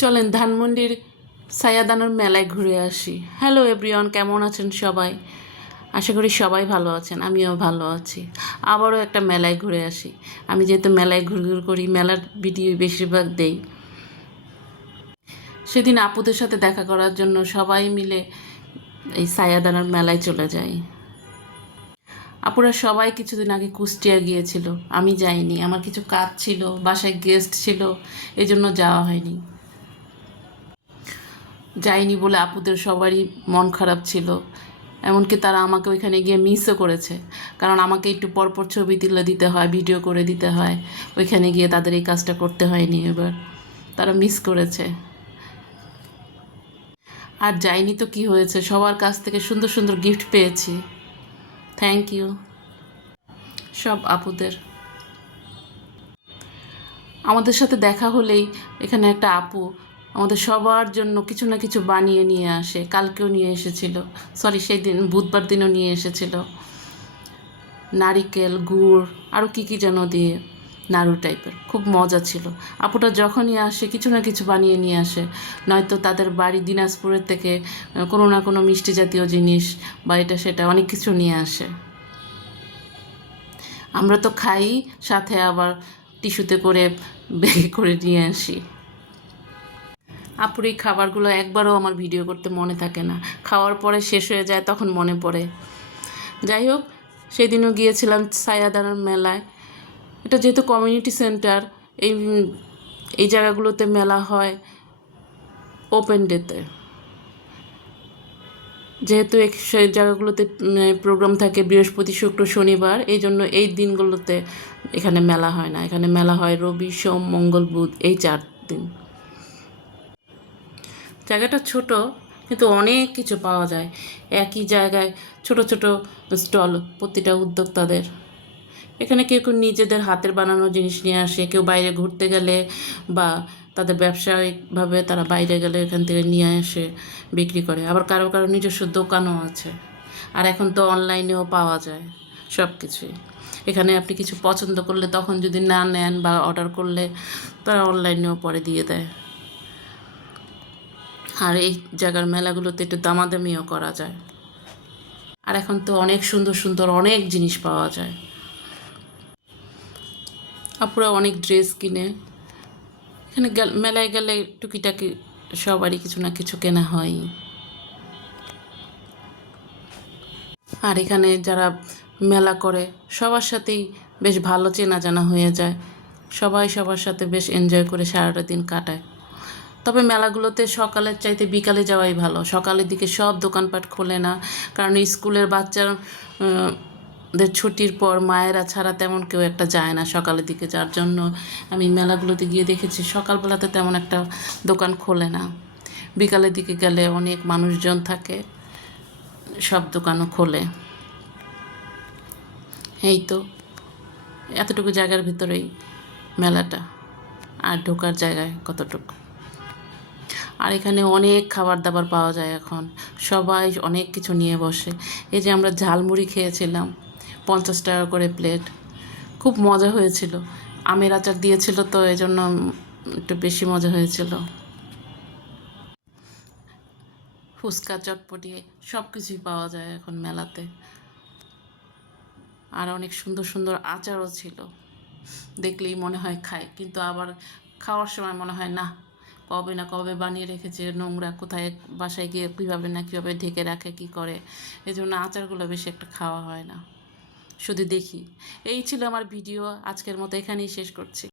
চলেন ধানমন্ডির সায়াদানোর মেলায় ঘুরে আসি। হ্যালো এভরিওয়ান কেমন আছেন সবাই? আশা করি সবাই ভালো আছেন, আমিও ভালো আছি। আবারও একটা মেলায় ঘুরে আসি। আমি যেহেতু মেলায় ঘুরঘুর করি, মেলার ভিডিও বেশিরভাগ দেই। সেদিন আপুদের সাথে দেখা করার জন্য সবাই মিলে এই সায়াদানার মেলায় চলে যাই। আপুরা সবাই কিছুদিন আগে কুষ্টিয়া গিয়েছিল। আমি যাইনি, আমার কিছু কাজ ছিল, বাসায় গেস্ট ছিল, এজন্য যাওয়া হয়নি। যাইনি বলে আপুদের সবারই মন খারাপ ছিল। এমনকি তারা আমাকে ওইখানে গিয়ে মিসও করেছে। কারণ আমাকে একটু পরপর ছবি তুলে দিতে হয় ভিডিও করে দিতে হয়। ওইখানে গিয়ে তাদের এই কাজটা করতে হয়নি এবার। তারা মিস করেছে। আর যাইনি তো কি হয়েছে? সবার কাছ থেকে সুন্দর সুন্দর গিফট পেয়েছি। থ্যাংক ইউ সব আপুদের। আমাদের সাথে দেখা হলেই এখানে একটা আপু আমাদের সবার জন্য কিছু না কিছু বানিয়ে নিয়ে আসে, কালকেও নিয়ে এসেছিল। সরি সেই দিন বুধবার দিনও নিয়ে এসেছিল। নারিকেল, গুড় আরও কী কী যেন দিয়ে, নাড়ু টাইপের খুব মজা ছিল। আপুটা যখনই আসে, কিছু না কিছু বানিয়ে নিয়ে আসে। নয়তো তাদের বাড়ি দিনাজপুরের থেকে কোনো না কোনো মিষ্টি জাতীয় জিনিস বা এটা সেটা অনেক কিছু নিয়ে আসে। আমরা তো খাই, সাথে আবার টিস্যুতে করে ব্যাগে করে নিয়ে আসি। আপুর এই খাবারগুলো একবারও আমার ভিডিও করতে মনে থাকে না। খাওয়ার পরে শেষ হয়ে যায়, তখন মনে পড়ে। যাই হোক, সেদিনও গিয়েছিলাম সায়াদানার মেলায়। এটা যেহেতু কমিউনিটি সেন্টার এই এই জায়গাগুলোতে মেলা হয় ওপেন ডেতে যেহেতু সেই জায়গাগুলোতে প্রোগ্রাম থাকে বৃহস্পতি, শুক্র, শনিবার, এই জন্য এই দিনগুলোতে এখানে মেলা হয় না। এখানে মেলা হয় রবি, সোম, মঙ্গল, বুধ, এই চার দিন। জায়গাটা ছোট, কিন্তু অনেক কিছু পাওয়া যায়। একই জায়গায় ছোট ছোট স্টল প্রতিটা উদ্যোক্তাদের। এখানে কেউ কেউ নিজেদের হাতের বানানো জিনিস নিয়ে আসে। কেউ বাইরে ঘুরতে গেলে বা তাদের ব্যবসায়িকভাবে তারা বাইরে গেলে এখান থেকে নিয়ে এসে বিক্রি করে। আবার কারও কারও নিজস্ব দোকানও আছে। আর এখন তো অনলাইনেও পাওয়া যায় সব কিছুই এখানে আপনি কিছু পছন্দ করলে তখন যদি না নেন বা অর্ডার করলে তারা অনলাইনেও পরে দিয়ে দেয়। আর এই জায়গার মেলাগুলোতে একটু দামাদামিও করা যায়। আর এখন তো অনেক সুন্দর সুন্দর অনেক জিনিস পাওয়া যায়। আপুরা অনেক ড্রেস কিনে। এখানে মেলায় গেলে টুকিটাকি সবারই কিছু না কিছু কেনা হয়। আর এখানে যারা মেলা করে, সবার সাথেই বেশ ভালো চেনা জানা হয়ে যায়। সবাই সবার সাথে বেশ এনজয় করে সারাটা দিন কাটায়। তবে মেলাগুলোতে সকালের চাইতে বিকালে যাওয়াই ভালো। সকালের দিকে সব দোকানপাট খোলে না, কারণ স্কুলের বাচ্চার দের ছুটির পর মায়েরা ছাড়া তেমন কেউ একটা যায় না সকালের দিকে, যার জন্য আমি মেলাগুলোতে গিয়ে দেখেছি সকালবেলাতে তেমন একটা দোকান খোলে না। বিকালের দিকে গেলে অনেক মানুষজন থাকে, সব দোকানও খোলে। এই তো, এতটুকু জায়গার ভিতরেই মেলাটা, আর ঢোকার জায়গায় কতটুকু? আর এখানে অনেক খাবার দাবার পাওয়া যায় এখন। সবাই অনেক কিছু নিয়ে বসে। এই যে আমরা ঝালমুড়ি খেয়েছিলাম, পঞ্চাশ টাকা করে প্লেট। খুব মজা হয়েছিল। আমের আচার দিয়েছিল তো, এই জন্য একটু বেশি মজা হয়েছিল। ফুচকা চটপটি সব কিছুই পাওয়া যায় এখন মেলাতে। আর অনেক সুন্দর সুন্দর আচারও ছিল। দেখলেই মনে হয় খায়, কিন্তু আবার খাওয়ার সময় মনে হয়, না কবে না কবে বানিয়ে রেখেছে, নোংরা কোথায়, বাসায় গিয়ে কীভাবে না কীভাবে ঢেকে রাখে, কি করে? এই জন্য আচারগুলো বেশি একটা খাওয়া হয় না। শুধু দেখি। এই ছিল আমার ভিডিও। আজকের মতো এখানেই শেষ করছি।